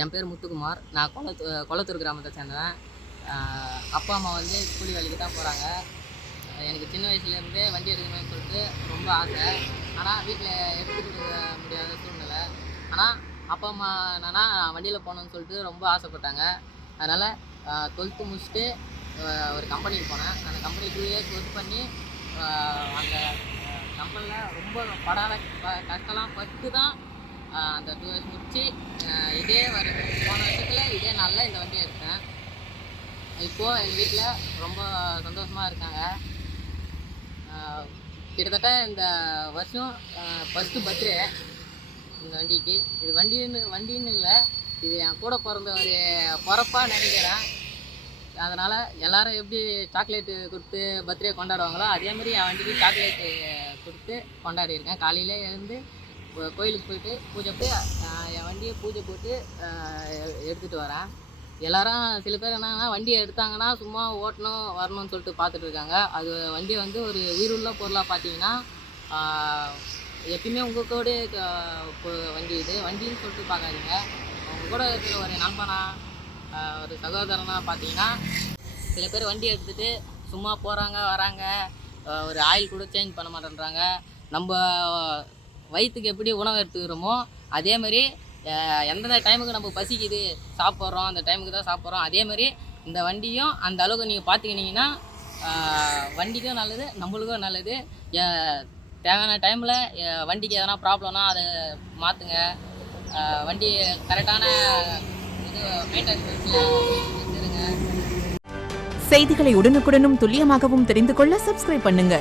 என் பேர் முத்துக்குமார். நான் கொளத்தூர் கிராமத்தை சேர்ந்தவன். அப்பா, அம்மா வந்து கூலி வேலைக்கு தான் போகிறாங்க. எனக்கு சின்ன வயசுலேருந்தே வண்டி எடுக்கணும்னு சொல்லிட்டு ரொம்ப ஆசை. ஆனால் வீட்டில் எடுத்து கொடுக்க முடியாத சூழ்நிலை. ஆனால் அப்பா, அம்மா என்னன்னா வண்டியில் போகணுன்னு சொல்லிட்டு ரொம்ப ஆசைப்பட்டாங்க. அதனால் 12th முடிச்சுட்டு ஒரு கம்பெனிக்கு போனேன். அந்த கம்பெனி 2 இயர்ஸ் ஒர்க் பண்ணி அந்த கம்பெனியில் ரொம்ப கஷ்டம்லாம் பட்டு தான் அந்த 2 இயர்ஸ் முடித்து போன வருஷத்தில் இதே நாளில் இந்த வண்டியை எடுத்தேன். இப்போது எங்கள் வீட்டில் ரொம்ப சந்தோஷமாக இருக்காங்க. கிட்டத்தட்ட இந்த வருஷம் ஃபஸ்ட்டு பர்த்டே இந்த வண்டிக்கு. இது வண்டின்னு இல்லை, இது என் கூட பிறந்த ஒரு பிறப்பாக நினைக்கிறேன். அதனால் எல்லோரும் எப்படி சாக்லேட்டு கொடுத்து பர்த்டே கொண்டாடுவாங்களோ அதேமாதிரி என் வண்டிக்கு சாக்லேட்டு கொடுத்து கொண்டாடியிருக்கேன். காலையில் எழுந்து கோயிலுக்கு போயிட்டு பூஜை போய் என் வண்டியை பூஜை போட்டு எடுத்துகிட்டு வரேன். எல்லோரும் சில பேர் என்னன்னா வண்டியை எடுத்தாங்கன்னா சும்மா ஓட்டணும் வரணும்னு சொல்லிட்டு பார்த்துட்டு இருக்காங்க. அது வண்டி வந்து ஒரு உயிருள்ள பொருளாக பார்த்தீங்கன்னா எப்பயுமே உங்கள் கூட வண்டி இது வண்டின்னு சொல்லிட்டு பார்க்காதீங்க. உங்கள் கூட இருக்கிற ஒரு நண்பனா ஒரு சகோதரனா பார்த்தீங்கன்னா சில பேர் வண்டி எடுத்துகிட்டு சும்மா போகிறாங்க வராங்க, ஒரு ஆயில் கூட சேஞ்ச் பண்ண மாட்டேன்றாங்க. நம்ம வயிற்றுக்கு எப்படி உணவு எடுத்துக்கிறோமோ அதேமாதிரி எந்தெந்த டைமுக்கு நம்ம பசிக்குது சாப்பிட்றோம் அந்த டைமுக்கு தான் சாப்பிட்றோம். அதேமாதிரி இந்த வண்டியும் அந்த அளவுக்கு நீங்கள் பார்த்துக்கினீங்கன்னா வண்டிக்கும் நல்லது, நம்மளுக்கும் நல்லது. தேவையான டைமில் வண்டிக்கு எதனா ப்ராப்ளம்னா அதை மாற்றுங்க. வண்டி கரெக்டான இது மெயின்டெனன்ஸ் வச்சுருங்க. செய்திகளை உடனுக்குடனும் துல்லியமாகவும் தெரிந்து கொள்ள சப்ஸ்கிரைப் பண்ணுங்க.